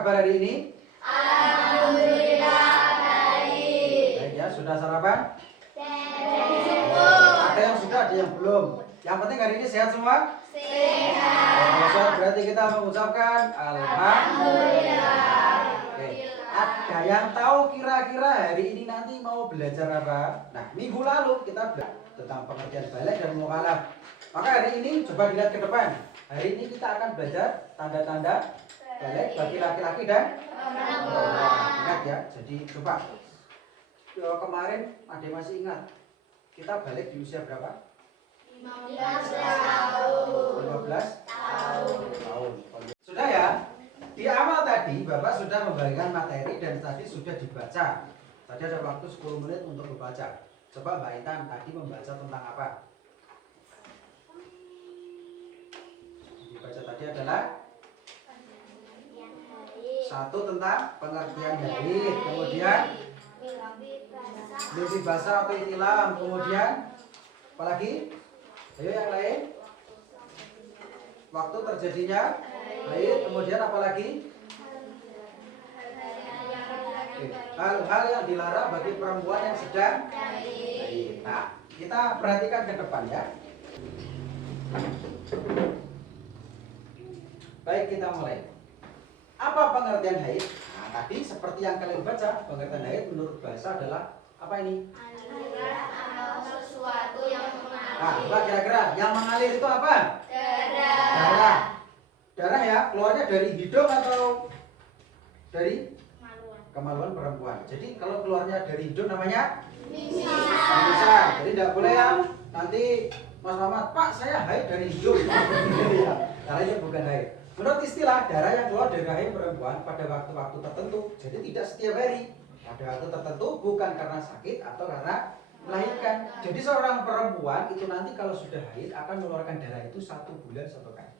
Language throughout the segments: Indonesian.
kabar hari ini? Alhamdulillah baik. Baik ya, sudah sarapan? Belum. Ada yang sudah, ada yang belum. Yang penting hari ini sehat semua? Sehat. Berarti kita mengucapkan Alhamdulillah. Oke. Ada yang tahu kira-kira hari ini nanti mau belajar apa? Nah, minggu lalu kita belajar tentang pengertian balik dan mukalaf. Maka hari ini coba dilihat ke depan. Hari ini kita akan belajar tanda-tanda balik bagi laki-laki dan perempuan. Ingat ya. Jadi coba. Kemarin ada yang masih ingat? Kita balik di usia berapa? 15 tahun. 15 tahun. Sudah ya? Di awal tadi Bapak sudah membagikan materi dan tadi sudah dibaca. Tadi ada waktu 10 menit untuk membaca. Coba Mbak Intan tadi membaca tentang apa? Dibaca tadi adalah satu tentang pengertian haid, kemudian mimpi basah atau itilam, kemudian apalagi? Ayo yang lain. Waktu terjadinya haid, kemudian apalagi? Hal-hal yang dilarang bagi perempuan yang sedang haid. Nah, kita perhatikan ke depan ya. Baik, kita mulai. Apa pengertian haid? Nah, tadi seperti yang kalian baca, pengertian haid menurut bahasa adalah apa ini? Sesuatu yang mengalir. Nah, coba kira-kira yang mengalir itu apa? Darah. Darah ya, keluarnya dari hidung atau dari kemaluan perempuan. Jadi kalau keluarnya dari hidung namanya mimisan. Jadi tidak boleh ya nanti Mas Mamat, Pak saya haid dari hidung. Karena itu bukan haid. Menurut istilah, darah yang keluar dari rahim perempuan pada waktu-waktu tertentu. Jadi tidak setiap hari. Pada waktu tertentu bukan karena sakit atau karena melahirkan. Jadi seorang perempuan itu nanti kalau sudah haid akan mengeluarkan darah itu 1 bulan 1 kali.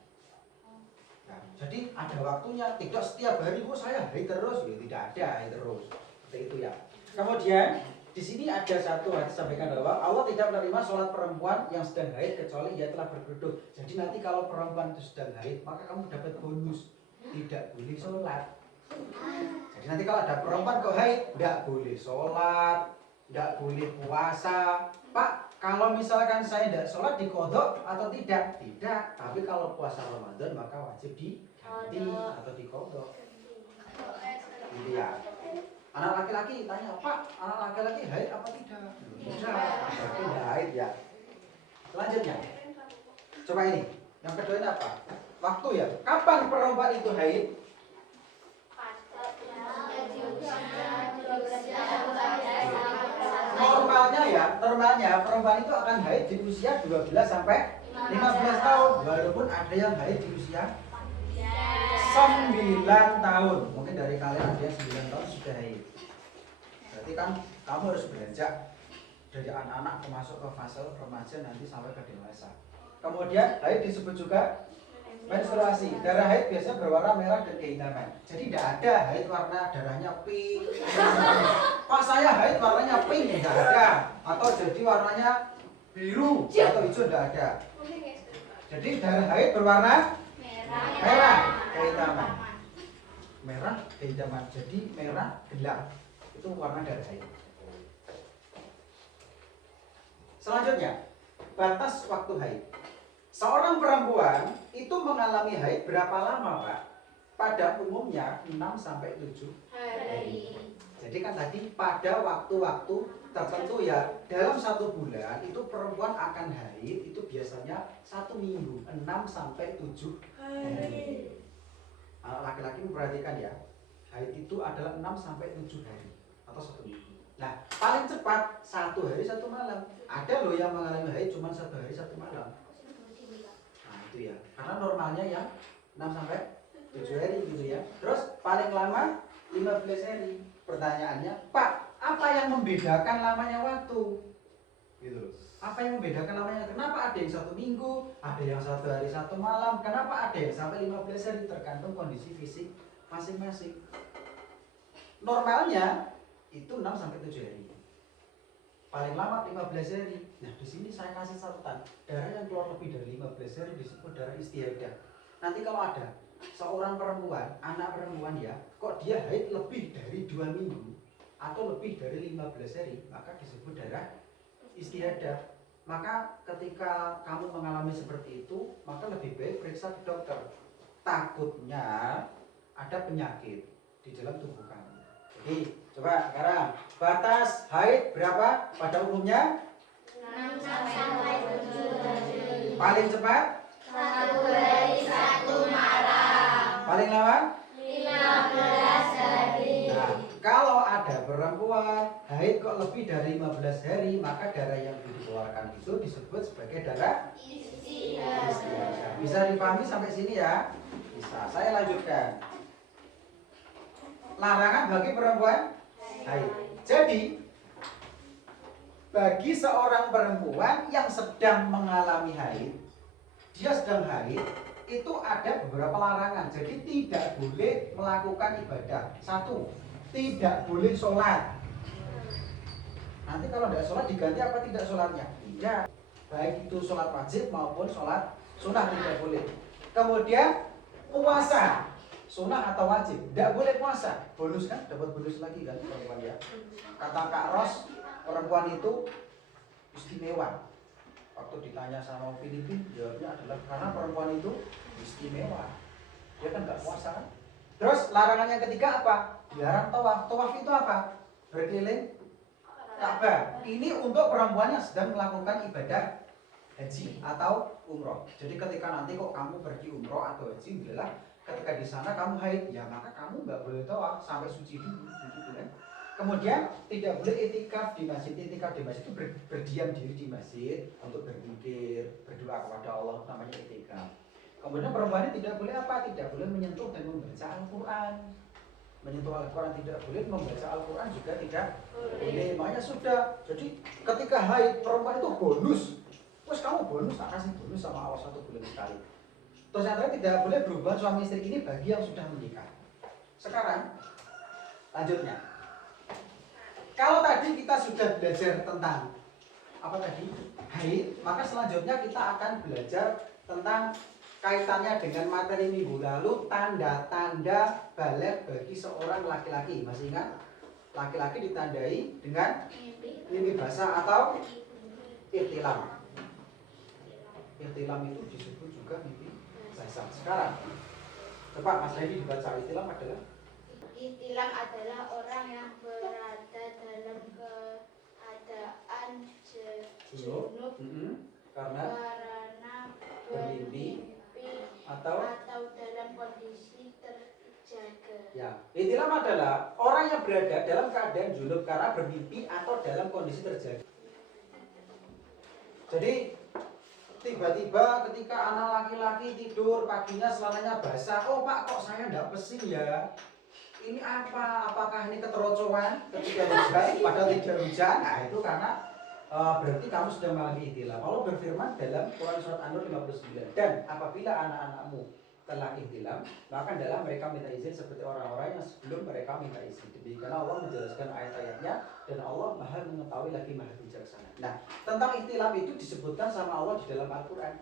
Nah, jadi ada waktunya, tidak setiap hari kok saya haid terus, ya tidak ada haid terus. Seperti itu ya. Kemudian di sini ada satu hadis sampaikan bahwa Allah tidak menerima sholat perempuan yang sedang haid kecuali ia telah berkerudung. Jadi nanti kalau perempuan itu sedang haid maka kamu dapat bonus, tidak boleh sholat. Jadi nanti kalau ada perempuan kok haid, tidak boleh sholat, tidak boleh puasa. Pak, kalau misalkan saya tidak sholat dikodok atau tidak? Tidak. Tapi kalau puasa Ramadan maka wajib diganti atau dikodok. Gitu ya. Anak laki-laki tanya, Pak, anak laki-laki haid apa tidak? Tidak. Tidak haid ya. Selanjutnya, coba ini. Yang kedua ini apa? Waktu ya. Kapan perempuan itu haid? Normalnya perempuan itu akan haid di usia 12 sampai 15 tahun. Walaupun ada yang haid di usia 9 tahun. Mungkin dari kalian ada yang 9 tahun sudah haid. Berarti kan kamu harus beranjak dari anak-anak masuk ke fase remaja nanti sampai ke dewasa. Kemudian haid disebut juga menstruasi. Darah haid biasanya berwarna merah dan kehitaman. Jadi tidak ada haid warna darahnya pink. Pak saya haid warnanya pink, tidak ada. Atau jadi warnanya biru atau hijau, tidak ada. Jadi darah haid berwarna merah kehitaman. Merah kehitaman. Jadi merah gelap. Itu warna darah haid. Selanjutnya, batas waktu haid. Seorang perempuan itu mengalami haid berapa lama, Pak? Pada umumnya 6 sampai 7 hari. Jadi kan tadi pada waktu-waktu tertentu ya, dalam 1 bulan itu perempuan akan haid itu biasanya 1 minggu, 6 sampai 7 hari. Laki-laki memperhatikan ya, haid itu adalah 6 sampai 7 hari atau 1 minggu. Nah, paling cepat 1 hari 1 malam. Ada loh yang mengalami haid cuma 1 hari 1 malam. Nah, itu ya. Karena normalnya ya 6 sampai 7 hari gitu ya. Terus paling lama 15 hari. Pertanyaannya, Pak, apa yang membedakan lamanya waktu? Gitu loh. Apa yang membedakan lamanya? Kenapa ada yang 1 minggu, ada yang 1 hari 1 malam? Kenapa ada yang sampai 15 hari? Tergantung kondisi fisik masing-masing. Normalnya itu 6 sampai 7 hari. Paling lama 15 hari. Nah, di sini saya kasih catatan. Darah yang keluar lebih dari 15 hari disebut darah istihadah. Nanti kalau ada seorang perempuan, anak perempuan ya, kok dia haid lebih dari 2 minggu atau lebih dari 15 hari, maka disebut darah istihadah. Maka ketika kamu mengalami seperti itu, maka lebih baik periksa ke dokter. Takutnya ada penyakit di dalam tubuh kamu. Jadi coba sekarang, batas haid berapa pada umumnya? 6 sampai 7 hari. Paling cepat? 1 hari 1 malam. Paling lama? 15 hari. Nah, kalau ada perempuan haid kok lebih dari 15 hari, maka darah yang dikeluarkan itu disebut sebagai darah istihadah. Bisa dipahami sampai sini ya? Bisa. Saya lanjutkan. Larangan bagi perempuan haid. Jadi, bagi seorang perempuan yang sedang mengalami haid, dia sedang haid, itu ada beberapa larangan. Jadi tidak boleh melakukan ibadah. 1, tidak boleh sholat. Nanti kalau tidak sholat diganti apa tidak sholatnya? Tidak. Baik itu sholat wajib maupun sholat sunnah tidak boleh. Kemudian puasa, sunnah atau wajib, tidak boleh puasa. Bonus kan? Dapat bonus lagi kan perempuan ya. Kata Kak Ros, perempuan itu istimewa. Waktu ditanya sama Filipin, jawabnya adalah karena perempuan itu istimewa. Dia kan nggak puasa kan? Terus larangan yang ketiga apa? Dilarang tawaf. Tawaf itu apa? Berkeliling Ka'bah. Ini untuk perempuan yang sedang melakukan ibadah haji atau umroh. Jadi ketika nanti kok kamu pergi umroh atau haji, adalah ketika di sana kamu haid, ya maka kamu nggak boleh tawaf sampai suci dulu, gitu kan? Kemudian tidak boleh itikaf di masjid. Itikaf di masjid itu berdiam diri di masjid untuk berzikir, berdoa kepada Allah, namanya itikaf. Kemudian perempuan ini tidak boleh apa? Tidak boleh menyentuh dan membaca Al-Quran. Menyentuh Al-Quran tidak boleh, membaca Al-Quran juga tidak boleh. Makanya sudah. Jadi ketika haid perempuan itu bonus. Terus kamu bonus, tak kasih bonus sama Allah 1 bulan sekali. Terus yang terakhir tidak boleh berhubungan suami istri ini bagi yang sudah menikah. Sekarang lanjutnya. Kalau tadi kita sudah belajar tentang apa tadi? Haid, maka selanjutnya kita akan belajar tentang kaitannya dengan materi minggu lalu, tanda-tanda balik bagi seorang laki-laki. Masih ingat? Laki-laki ditandai dengan mimpi basah atau ihtilam. Ihtilam itu disebut juga mimpi basah. Sekarang, coba Mas Hedi dibaca. Ihtilam adalah? Ihtilam adalah orang yang berada dalam keadaan junub Karena bermimpi atau dalam kondisi terjaga. Ya, ihtilam adalah orang yang berada dalam keadaan junub karena bermimpi atau dalam kondisi terjaga. Jadi tiba-tiba ketika anak laki-laki tidur paginya celananya basah, oh Pak kok saya enggak pesing ya? Ini apa? Apakah ini keterocoan ketika hujan padahal tidak hujan? Nah itu karena berarti kamu sudah mengalami ihtilam. Allah berfirman dalam Quran surat An-Nur 59, dan apabila anak-anakmu telah ihtilam, maka adalah mereka minta izin seperti orang-orang yang sebelum mereka minta izin. Demikian Allah menjelaskan ayat-ayatnya, dan Allah Maha mengetahui lagi Maha bijaksana. Nah, tentang ihtilam itu disebutkan sama Allah di dalam Al-Quran.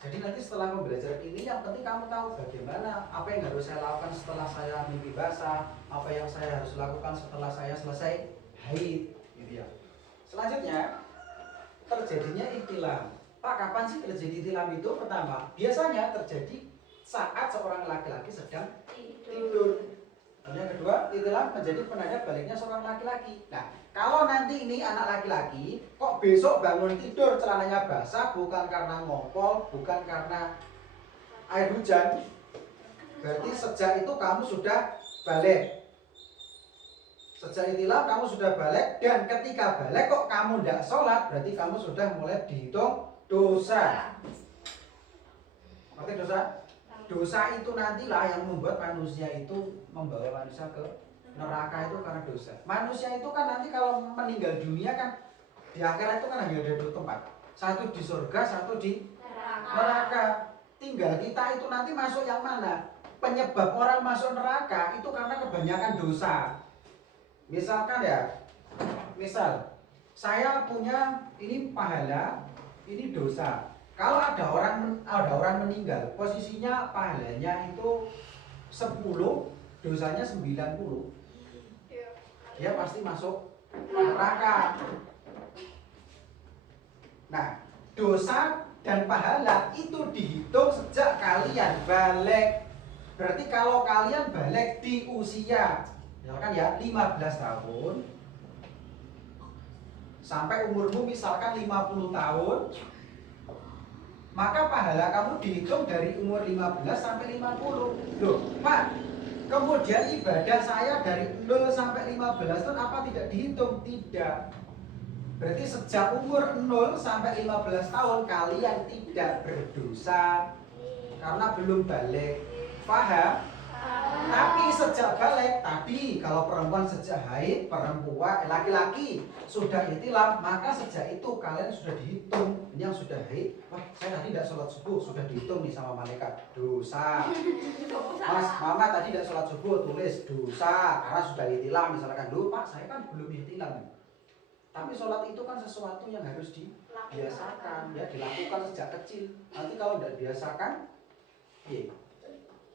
Jadi nanti setelah pembelajaran ini yang penting kamu tahu bagaimana, apa yang harus saya lakukan setelah saya mimpi basah, apa yang saya harus lakukan setelah saya selesai haid, gitu ya. Selanjutnya, terjadinya ihtilam. Pak, kapan sih terjadi ihtilam itu? Pertama, biasanya terjadi saat seorang laki-laki sedang tidur. Dan yang kedua, ihtilam menjadi penanda baliknya seorang laki-laki. Nah, kalau nanti ini anak laki-laki, kok besok bangun tidur celananya basah, bukan karena ngompol, bukan karena air hujan, berarti sejak itu kamu sudah balik. Sejak itulah kamu sudah balik, dan ketika balik kok kamu tidak sholat, berarti kamu sudah mulai dihitung dosa. Oke, dosa? Dosa itu nantilah yang membuat manusia itu membawa manusia ke neraka itu karena dosa. Manusia itu kan nanti kalau meninggal dunia kan di akhirat itu kan hanya ada 2 tempat. Satu di surga, satu di neraka. Tinggal kita itu nanti masuk yang mana? Penyebab orang masuk neraka itu karena kebanyakan dosa. Misalkan ya, misal saya punya ini pahala, ini dosa. Kalau ada orang meninggal, posisinya pahalanya itu 10, dosanya 90. Dia pasti masuk neraka. Nah, dosa dan pahala itu dihitung sejak kalian balik. Berarti kalau kalian balik di usia misalkan ya 15 tahun sampai umurmu misalkan 50 tahun, maka pahala kamu dihitung dari umur 15 sampai 50. Loh, Pak, kemudian ibadah saya dari 0 sampai 15 tahun apa tidak dihitung? Tidak. Berarti sejak umur 0 sampai 15 tahun kalian tidak berdosa karena belum balik. Paham? Tapi sejak balik tadi, kalau perempuan sejak haid, laki-laki sudah ihtilam, maka sejak itu kalian sudah dihitung. Ini yang sudah haid, wah saya tadi tidak sholat subuh, sudah dihitung nih sama malaikat, dosa. Mas, mama tadi tidak sholat subuh, tulis dosa karena sudah ihtilam. Misalkan, dulu Pak saya kan belum ihtilam. Tapi sholat itu kan sesuatu yang harus dibiasakan, ya dilakukan sejak kecil. Nanti kalau tidak biasakan, iya,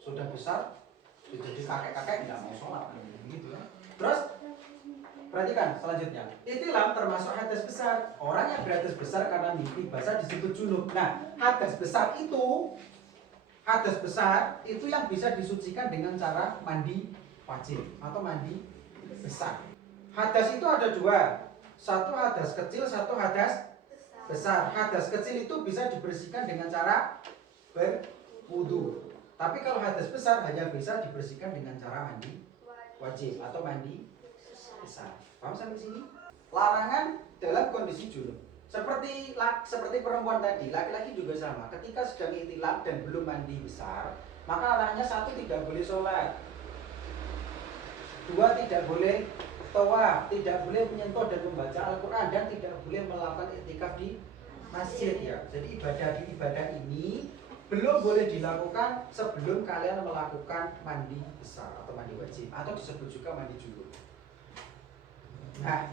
sudah besar, jadi kakek-kakek tidak mau sholat, gitu ya. Terus perhatikan selanjutnya, ihtilam termasuk hadas besar. Orang yang berhadas besar karena mimpi basah disebut junub. Nah, hadas besar itu yang bisa disucikan dengan cara mandi wajib atau mandi besar. Hadas itu ada dua, satu hadas kecil, satu hadas besar. Hadas kecil itu bisa dibersihkan dengan cara berwudu. Tapi kalau hadas besar hanya bisa dibersihkan dengan cara mandi wajib atau mandi besar. Paham sampai sini? Larangan dalam kondisi junub. Seperti perempuan tadi, laki-laki juga sama. Ketika sedang ihtilam dan belum mandi besar, maka larangannya satu, tidak boleh sholat. Dua, tidak boleh tawaf, tidak boleh menyentuh dan membaca Al-Quran, dan tidak boleh melakukan iktikaf di masjid ya. Jadi ibadah ini belum boleh dilakukan sebelum kalian melakukan mandi besar atau mandi wajib atau disebut juga mandi junub. Nah,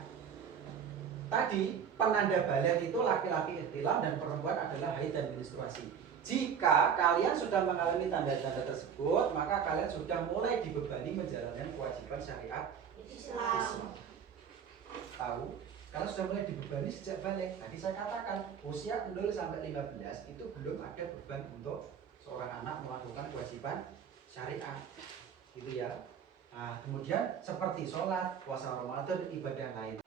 tadi penanda balik itu laki-laki ihtilam dan perempuan adalah haid dan menstruasi. Jika kalian sudah mengalami tanda-tanda tersebut, maka kalian sudah mulai dibebani menjalankan kewajiban syariat Islam. Tahu? Kalau sudah mulai dibebani sejak balik, tadi saya katakan usia 0 sampai 15 itu belum ada beban untuk seorang anak melakukan kewajiban syariat, gitu ya. Nah, kemudian seperti sholat, puasa Ramadan, dan ibadah lain,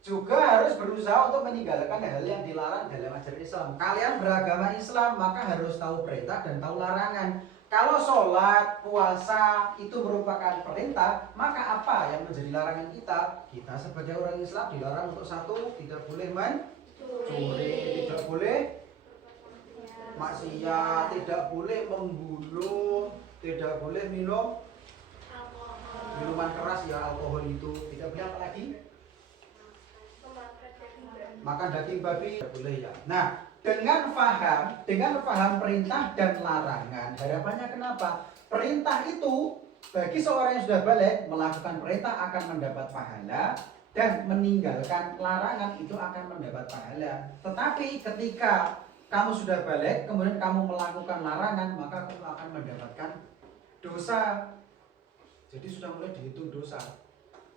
juga harus berusaha untuk meninggalkan hal yang dilarang dalam ajaran Islam. Kalian beragama Islam, maka harus tahu perintah dan tahu larangan. Kalau sholat, puasa itu merupakan perintah, maka apa yang menjadi larangan kita? Kita sebagai orang Islam dilarang untuk satu, tidak boleh mencuri, tidak boleh maksiat, tidak boleh membunuh, tidak boleh minum minuman keras ya, alkohol itu, tidak boleh apa lagi? Makan daging babi, tidak boleh ya. Nah, dengan paham perintah dan larangan, harapannya kenapa? Perintah itu bagi seorang yang sudah balik, melakukan perintah akan mendapat pahala, dan meninggalkan larangan itu akan mendapat pahala. Tetapi ketika kamu sudah balik, kemudian kamu melakukan larangan, maka kamu akan mendapatkan dosa. Jadi sudah mulai dihitung dosa.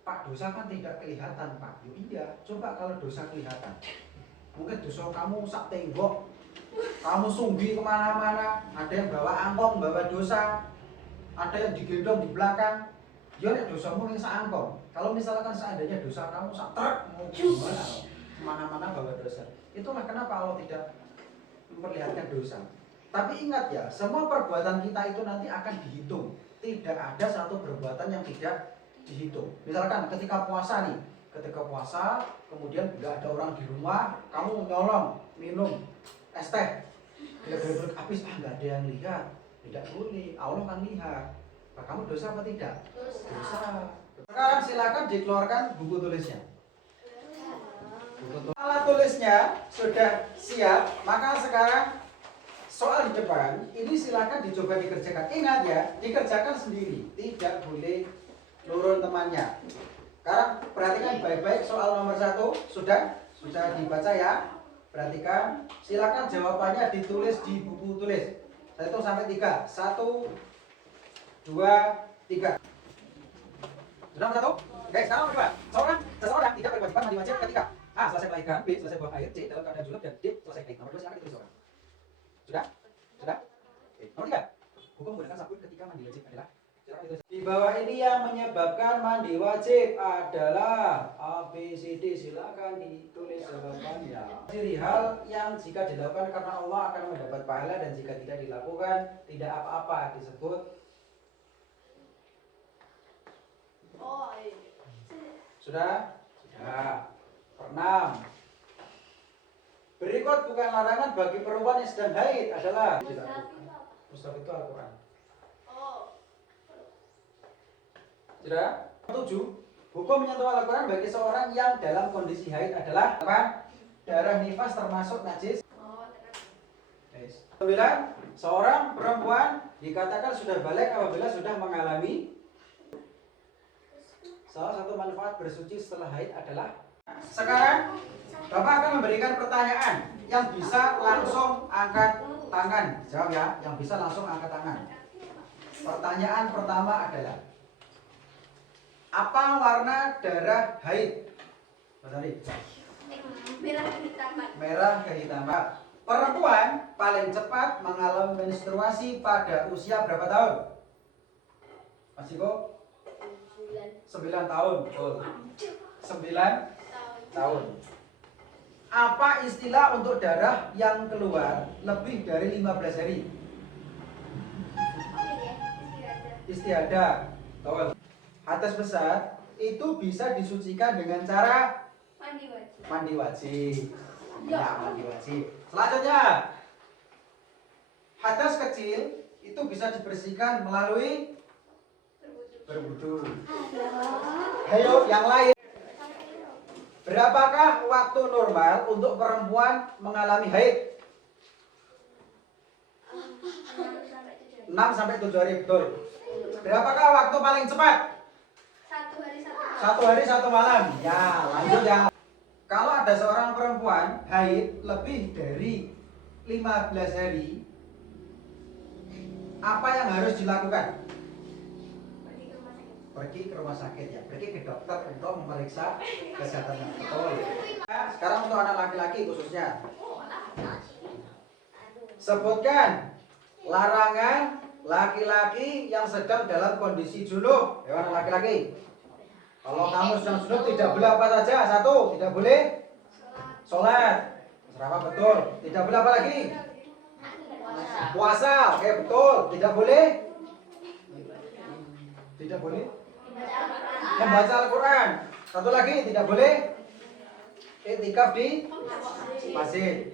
Pak, dosa kan tidak kelihatan, Pak. Iya, coba kalau dosa kelihatan. Mungkin dosa kamu sak tembok, kamu sunggi kemana-mana, ada yang bawa angkong, bawa dosa, ada yang digendong di belakang. Ya nek dosamu yang sak angkong. Kalau misalkan seandainya dosa kamu sak truk, mau gimana? Kemana-mana bawa dosa. Itulah kenapa Allah tidak memperlihatkan dosa. Tapi ingat ya, semua perbuatan kita itu nanti akan dihitung. Tidak ada satu perbuatan yang tidak dihitung. Misalkan ketika puasa nih, kemudian nggak ada orang di rumah, kamu nyolong minum es teh, bener-bener habis, nggak ada yang lihat, tidak boleh, Allah kan lihat. Nah, kamu dosa apa tidak? Dosa. Sekarang silakan dikeluarkan buku tulisnya. Alat tulisnya sudah siap, maka sekarang soal di depan ini silakan dicoba dikerjakan. Ingat ya, dikerjakan sendiri, tidak boleh nurun temannya. Sekarang perhatikan baik-baik soal nomor 1 sudah dibaca ya. Perhatikan, silakan jawabannya ditulis di buku tulis. Saya hitung sampai 3. 1, 2, 3. Sudah satu? Oke, sekarang kedua. Seseorang tidak berkewajiban mandi wajib ketika A. Selesai melahirkan, B. Selesai buang air, C. Dalam keadaan junub, dan D. Selesai haid. Nomor 2 silakan ditulis orang. Sudah? Sudah? Oke. Nomor 3. Hukum menggunakan sabun ketika mandi wajib adalah. Silakan ditulis. Di bawah ini yang menyebabkan mandi wajib adalah A, B, C, D. Silakan ditulis jawabannya. Ciri hal yang jika dilakukan karena Allah akan mendapat pahala dan jika tidak dilakukan tidak apa-apa disebut. Sudah? Sudah. 6. Berikut bukan larangan bagi perempuan yang sedang haid adalah Mushaf itu Al-Quran. Sudah? 7. Hukum menyentuh Al-Quran bagi seorang yang dalam kondisi haid adalah apa? Darah nifas termasuk najis. 9. Seorang perempuan dikatakan sudah balik apabila sudah mengalami. Salah satu manfaat bersuci setelah haid adalah. Sekarang Bapak akan memberikan pertanyaan yang bisa langsung angkat tangan. Jawab ya, yang bisa langsung angkat tangan. Pertanyaan pertama adalah apa warna darah haid? Mas Ari. Merah kehitaman. Merah kehitaman. Perempuan paling cepat mengalami menstruasi pada usia berapa tahun? Mas Iko? 9 tahun. Betul. 9 tahun. Apa istilah untuk darah yang keluar lebih dari 15 hari? Istiadah. Betul. Hadas besar itu bisa disucikan dengan cara mandi wajib. Ya, mandi wajib. Selanjutnya, hadas kecil itu bisa dibersihkan melalui berwudu. Ayo, yang lain. Berapakah waktu normal untuk perempuan mengalami haid? 6 sampai 7 hari, betul. Berapakah waktu paling cepat? 1 hari 1 malam. Ya, lanjut ya. Kalau ada seorang perempuan haid lebih dari 15 hari, apa yang harus dilakukan? Pergi ke rumah sakit ya, pergi ke dokter untuk memeriksa kesehatan. Betul. Sekarang untuk anak laki-laki khususnya, sebutkan larangan laki-laki yang sedang dalam kondisi junub. Ya, anak laki-laki. Kalau kamu sedang junub tidak boleh apa saja. 1, tidak boleh sholat. Serapa betul. Tidak boleh apa lagi? Puasa. Oke, betul. Tidak boleh. Tidak boleh membaca Al-Quran. 1 lagi, tidak boleh iktikaf di masjid.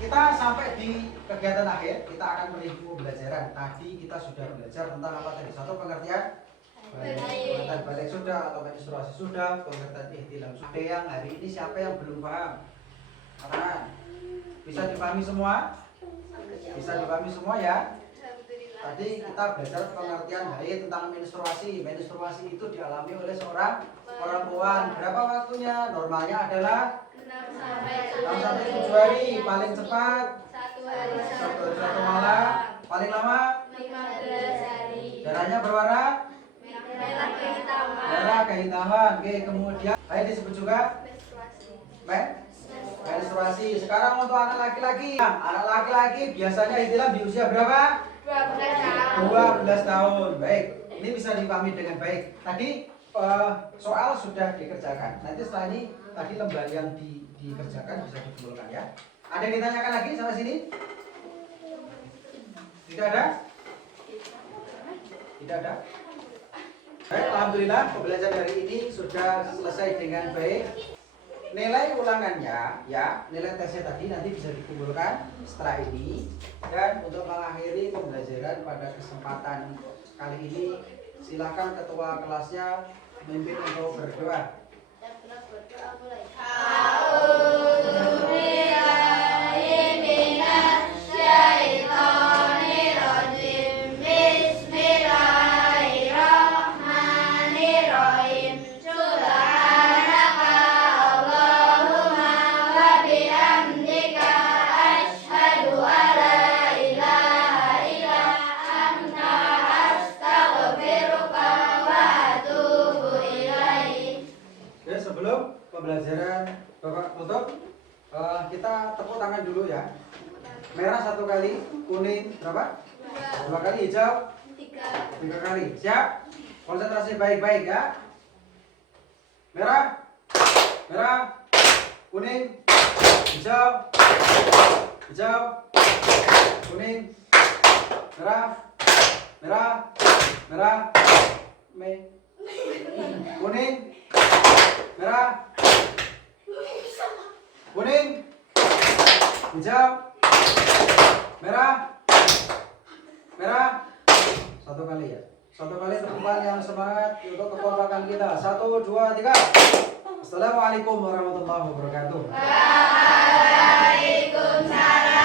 Kita sampai di kegiatan akhir, kita akan mereview pembelajaran. Tadi kita sudah belajar tentang apa tadi? 1, pengertian balik sudah atau menstruasi sudah, pengertian ihtilam sudah. Ada yang hari ini siapa yang belum paham? Karena bisa dipahami semua? Bisa dipahami semua ya? Tadi kita belajar pengertian haid tentang menstruasi. Menstruasi itu dialami oleh seorang perempuan. Berapa waktunya? Normalnya adalah 6 sampai 7 hari. Paling cepat 1 hari 1 malam. Paling lama 15 hari. darahnya berwarna Merah kehitaman. merah kehitaman. Oke, kemudian haid disebut juga menstruasi. Sekarang untuk anak laki-laki. Anak laki-laki biasanya ihtilam di usia berapa? 12 tahun. Baik, ini bisa dipahami dengan baik. Tadi soal sudah dikerjakan. Nanti setelah ini tadi lembar yang dikerjakan bisa dikumpulkan ya. Ada yang ditanyakan lagi sampai sini? Tidak ada? Tidak ada? Baik, alhamdulillah pembelajaran hari ini sudah selesai dengan baik. Nilai ulangannya ya, nilai tesnya tadi nanti bisa dikumpulkan setelah ini. Dan untuk mengakhiri pembelajaran pada kesempatan kali ini, silakan ketua kelasnya memimpin untuk berdoa. tangan dulu ya. Merah 1 kali, kuning berapa? 2 kali, hijau 3 kali. Siap? Konsentrasi baik-baik ya. Merah, merah, kuning, hijau, hijau, kuning, merah, merah, merah, kuning, merah, kuning, hijau, merah, merah. 1 kali ya. 1 kali tepukan yang semangat untuk kekompakan kita. 1, 2, 3. Assalamualaikum warahmatullahi wabarakatuh. Waalaikumsalam.